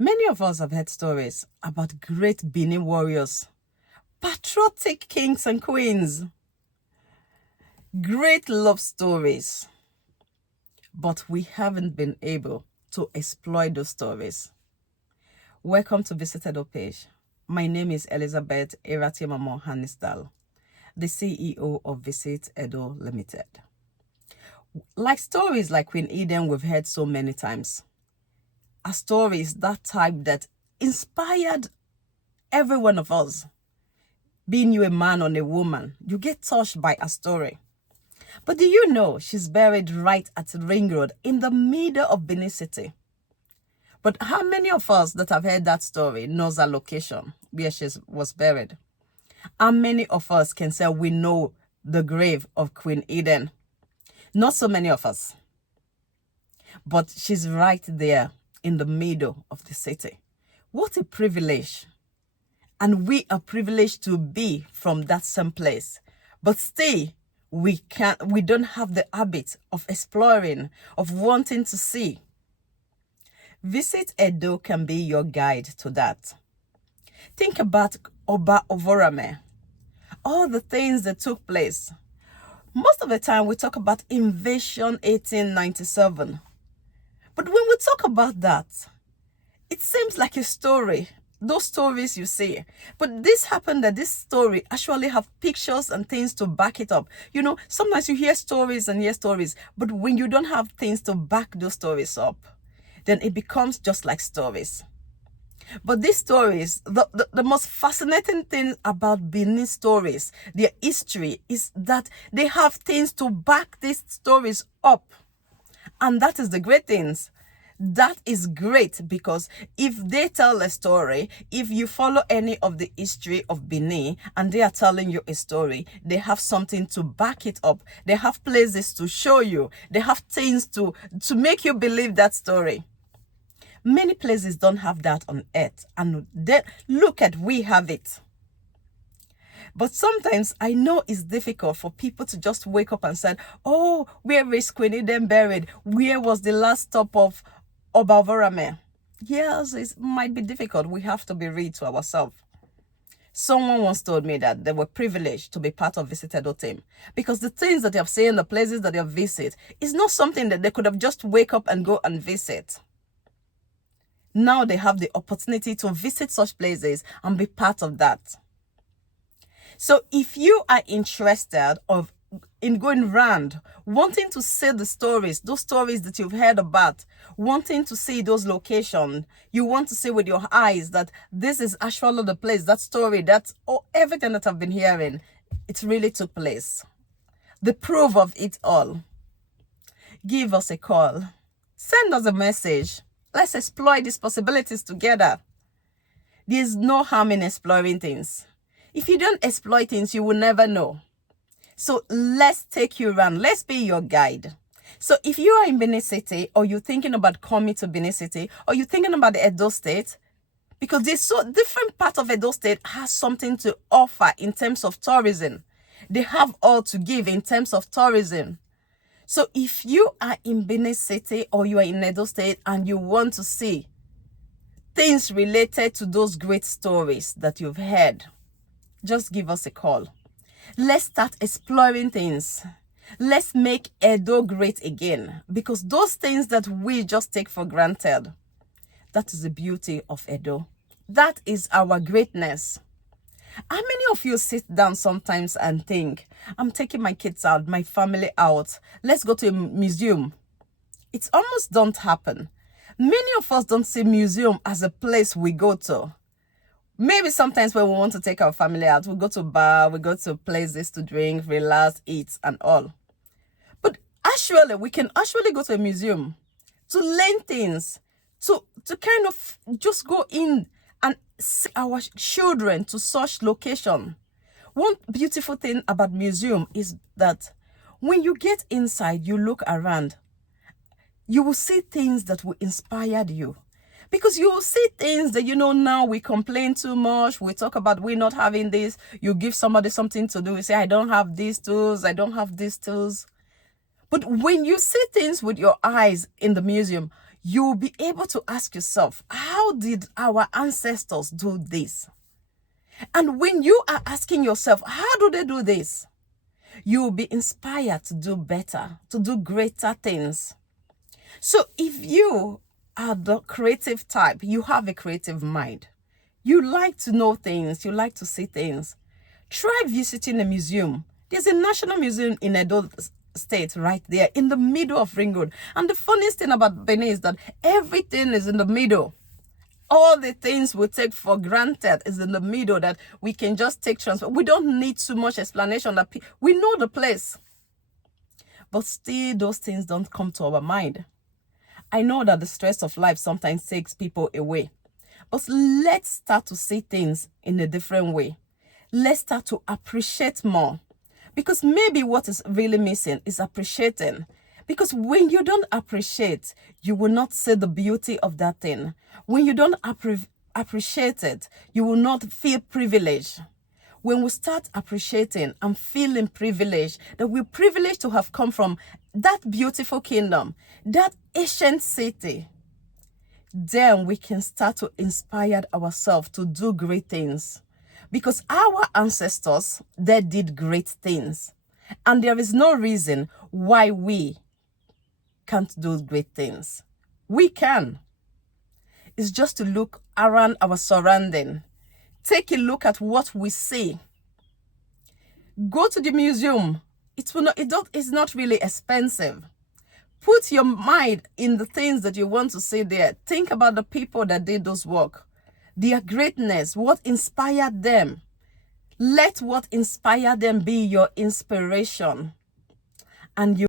Many of us have heard stories about great Benin warriors, patriotic kings and queens, great love stories, but we haven't been able to exploit those stories. Welcome to Visit Edo page. My name is Elizabeth Eratiamamo Hanisdal, the CEO of Visit Edo Limited. Like stories like Queen Eden we've heard so many times, are stories that type that inspired every one of us. Being you a man or a woman, you get touched by a story. But do you know she's buried right at Ring Road in the middle of Benin City? But how many of us that have heard that story knows her location where she was buried? How many of us can say we know the grave of Queen Eden? Not so many of us. But she's right there in the middle of the city. What a privilege. And we are privileged to be from that same place. But still, we don't have the habit of exploring, of wanting to see. Visit Edo can be your guide to that. Think about Oba Ovorame, all the things that took place. Most of the time we talk about invasion 1897. But when we talk about that, it seems like a story. Those stories you see. But this happened that this story actually have pictures and things to back it up. You know, sometimes you hear stories, but when you don't have things to back those stories up, then it becomes just like stories. But these stories, the most fascinating thing about Benin stories, their history, is that they have things to back these stories up. And that is the great things. That is great because if they tell a story, if you follow any of the history of Benin and they are telling you a story, they have something to back it up. They have places to show you. They have things to make you believe that story. Many places don't have that on earth. And then look at, we have it. But sometimes I know it's difficult for people to just wake up and say, oh, where is Queen Eden buried? Where was the last stop of Oba Ovorame? Yes, it might be difficult. We have to be real to ourselves. Someone once told me that they were privileged to be part of Visit Edo team because the things that they have seen, the places that they have visited, is not something that they could have just wake up and go and visit. Now they have the opportunity to visit such places and be part of that. So if you are interested in going round, wanting to see the stories, those stories that you've heard about, wanting to see those locations, you want to see with your eyes that this is actually the place, that story, that's everything that I've been hearing, it really took place. The proof of it all. Give us a call. Send us a message. Let's explore these possibilities together. There's no harm in exploring things. If you don't explore things, you will never know. So let's take you around. Let's be your guide. So if you are in Benin City, or you're thinking about coming to Benin City, or you're thinking about the Edo State, because this so different part of Edo State has something to offer in terms of tourism. They have all to give in terms of tourism. So if you are in Benin City or you are in Edo State and you want to see things related to those great stories that you've heard, just give us a call. Let's start exploring things. Let's make Edo great again, because those things that we just take for granted, that is the beauty of Edo. That is our greatness. How many of you sit down sometimes and think, I'm taking my kids out, my family out, let's go to a museum? It almost don't happen. Many of us don't see museum as a place we go to. Maybe sometimes when we want to take our family out, we go to bar, we go to places to drink, relax, eat, and all. But actually, we can actually go to a museum to learn things, to kind of just go in and see our children to such location. One beautiful thing about museum is that when you get inside, you look around, you will see things that will inspire you. Because you will see things that, now we complain too much. We talk about we not having this. You give somebody something to do. You say, I don't have these tools. I don't have these tools. But when you see things with your eyes in the museum, you'll be able to ask yourself, how did our ancestors do this? And when you are asking yourself, how do they do this? You'll be inspired to do better, to do greater things. So if you are the creative type, you have a creative mind, you like to know things, you like to see things, try visiting a museum. There's a national museum in Edo State right there in the middle of Ring Road. And the funniest thing about Benin is that everything is in the middle. All the things we take for granted is in the middle, that we can just take transfer. We don't need too much explanation. That we know the place. But still, those things don't come to our mind. I know that the stress of life sometimes takes people away. But let's start to see things in a different way. Let's start to appreciate more. Because maybe what is really missing is appreciating. Because when you don't appreciate, you will not see the beauty of that thing. When you don't appreciate it, you will not feel privileged. When we start appreciating and feeling privileged, that we're privileged to have come from that beautiful kingdom, that ancient city, then we can start to inspire ourselves to do great things. Because our ancestors, they did great things. And there is no reason why we can't do great things. We can. It's just to look around our surrounding. Take a look at what we see. Go to the museum. It's not really expensive. Put your mind in the things that you want to see there. Think about the people that did those work. Their greatness, what inspired them. Let what inspired them be your inspiration. And you